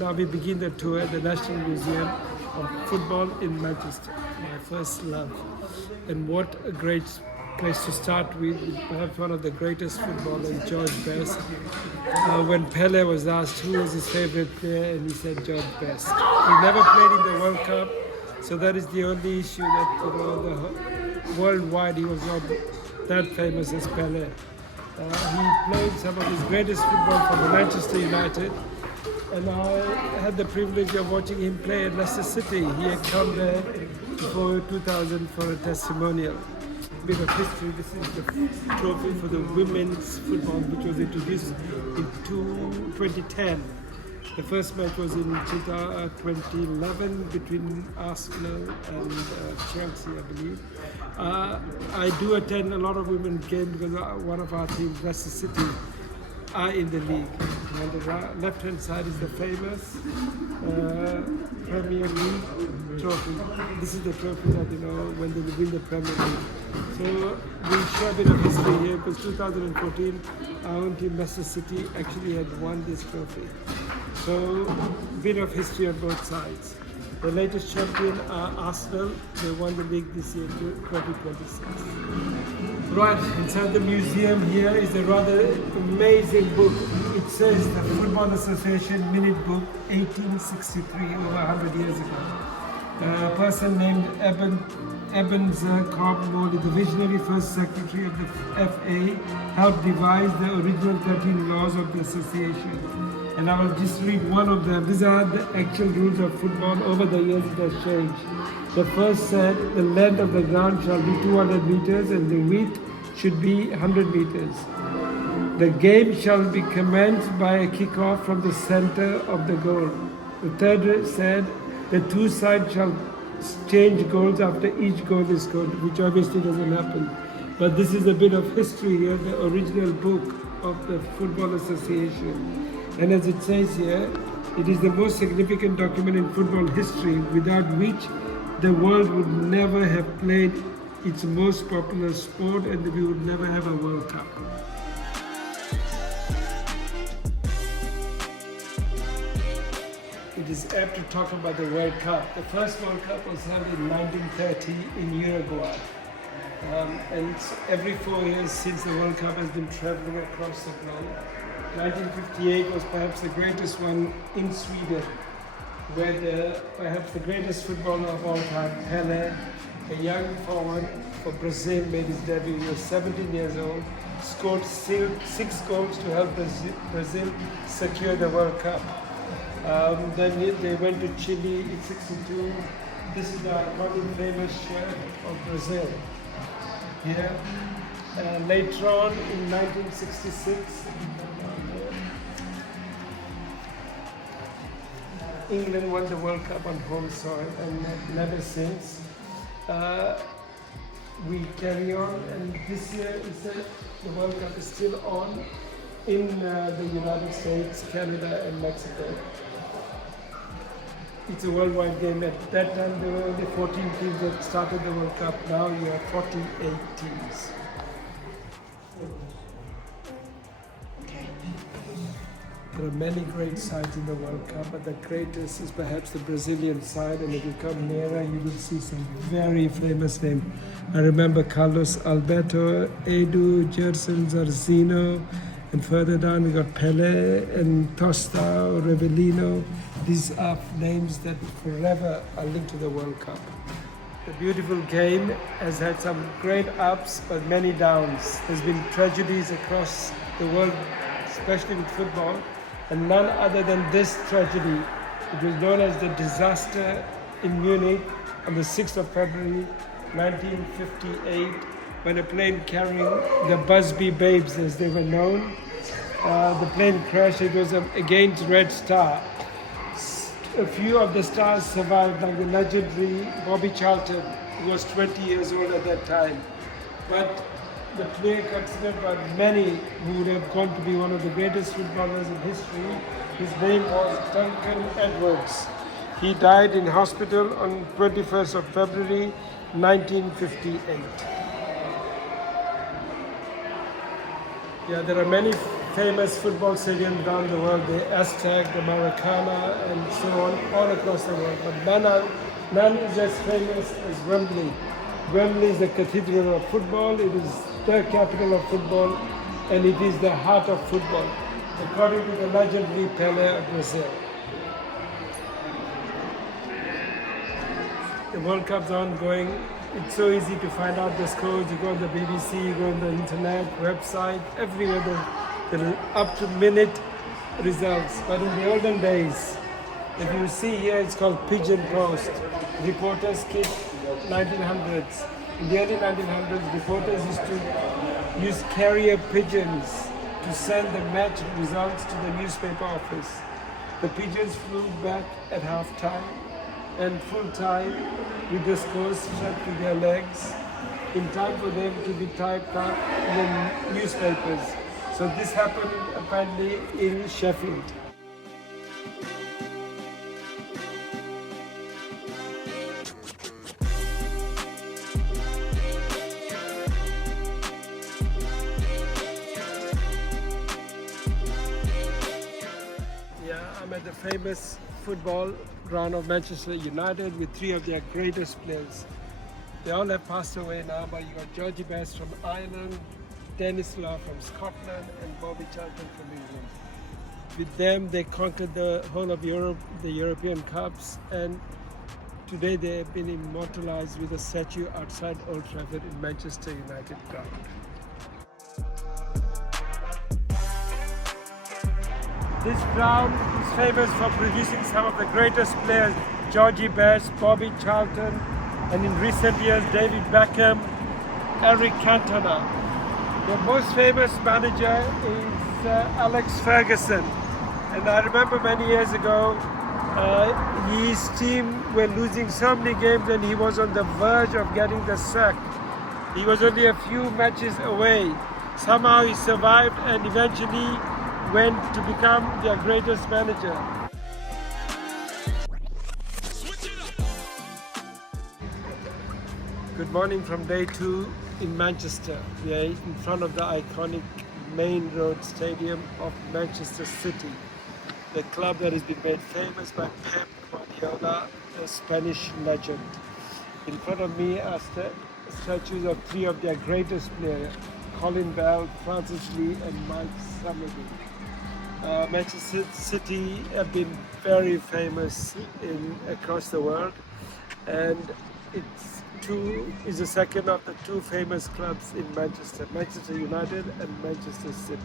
now we begin the tour at the National Museum of Football in Manchester, my first love. And what a great place to start with, perhaps one of the greatest footballers, George Best. When Pele was asked who was his favorite player, and he said George Best. He never played in the World Cup, so that is the only issue that, worldwide he was not that famous as Pele. He played some of his greatest football for Manchester United, and I had the privilege of watching him play at Leicester City. He had come there before 2000 for a testimonial. Bit of history. This is the trophy for the women's football, which was introduced in 2010. The first match was in 2011 between Arsenal and Chelsea, I believe. I do attend a lot of women's games because one of our teams, Leicester City, are in the league. On the left-hand side is the famous Premier League trophy. This is the trophy that, when they win the Premier League. So we share a bit of history here because 2014, our own team, Leicester City, actually had won this trophy. So a bit of history on both sides. The latest champion are Arsenal. They won the league this year, 2026. Right, inside the museum here is a rather amazing book. It says the Football Association Minute Book, 1863, over 100 years ago. A person named Ebenezer Cobb Morley, the visionary first secretary of the FA, helped devise the original 13 laws of the association. And I will just read one of them. These are the actual rules of football. Over the years it has changed. The first said the length of the ground shall be 200 meters and the width should be 100 meters. The game shall be commenced by a kick-off from the center of the goal. The third said the two sides shall change goals after each goal is scored, which obviously doesn't happen. But this is a bit of history here, the original book of the Football Association. And as it says here, it is the most significant document in football history without which the world would never have played its most popular sport and we would never have a World Cup. It is apt to talk about the World Cup. The first World Cup was held in 1930 in Uruguay. And every 4 years since the World Cup has been traveling across the globe. 1958 was perhaps the greatest one in Sweden, where perhaps the greatest footballer of all time, Pelé, a young forward for Brazil, made his debut. He was 17 years old, scored 6 goals to help Brazil secure the World Cup. Then they went to Chile in '62. This is the iconic famous shirt of Brazil. Here. Later on in 1966, England won the World Cup on home soil, and never since. We carry on, and this year the World Cup is still on in the United States, Canada, and Mexico. It's a worldwide game. At that time, there were only 14 teams that started the World Cup. Now you have 48 teams. There are many great sides in the World Cup, but the greatest is perhaps the Brazilian side, and if you come nearer, you will see some very famous names. I remember Carlos Alberto, Edu, Gerson Zarzino, and further down we got Pelé and Tostão, Revellino. These are names that forever are linked to the World Cup. The beautiful game has had some great ups, but many downs. There's been tragedies across the world, especially with football, and none other than this tragedy. It was known as the disaster in Munich on the 6th of February 1958, when a plane carrying the Busby Babes, as they were known, the plane crashed. It was against Red Star. A few of the stars survived, like the legendary Bobby Charlton, who was 20 years old at that time. But the player considered by many who would have gone to be one of the greatest footballers in history, his name was Duncan Edwards. He died in hospital on 21st of February 1958. Yeah, there are many famous football stadiums around the world, the Ethiad, the Maracana, and so on, all across the world. But none is as famous as Wembley. Wembley is the cathedral of football, it is the capital of football, and it is the heart of football, according to the legendary Pelé of Brazil. The World Cup's ongoing. It's so easy to find out the scores. You go on the BBC, you go on the internet, website, everywhere the up-to-minute results. But in the olden days, if you see here, it's called pigeon post. Reporters keep 1900s. In the early 1900s, reporters used to use carrier pigeons to send the match results to the newspaper office. The pigeons flew back at half-time and full time with the scores strapped to their legs in time for them to be typed up in the newspapers. So this happened apparently in Sheffield. Yeah, I'm at the famous football ground of Manchester United with three of their greatest players. They all have passed away now, but you got Georgie Best from Ireland, Dennis Law from Scotland, and Bobby Charlton from England. With them, they conquered the whole of Europe, the European Cups, and today they have been immortalized with a statue outside Old Trafford in Manchester United ground. This ground is famous for producing some of the greatest players, Georgie Best, Bobby Charlton, and in recent years, David Beckham, Eric Cantona. The most famous manager is Alex Ferguson. And I remember many years ago, his team were losing so many games and he was on the verge of getting the sack. He was only a few matches away. Somehow he survived and eventually went to become their greatest manager. Good morning from day 2 in Manchester. We are in front of the iconic Main Road Stadium of Manchester City, the club that has been made famous by Pep Guardiola, the Spanish legend. In front of me are statues of three of their greatest players, Colin Bell, Francis Lee, and Mike Somerville. Manchester City have been very famous across the world, and is the second of the two famous clubs in Manchester, Manchester United and Manchester City.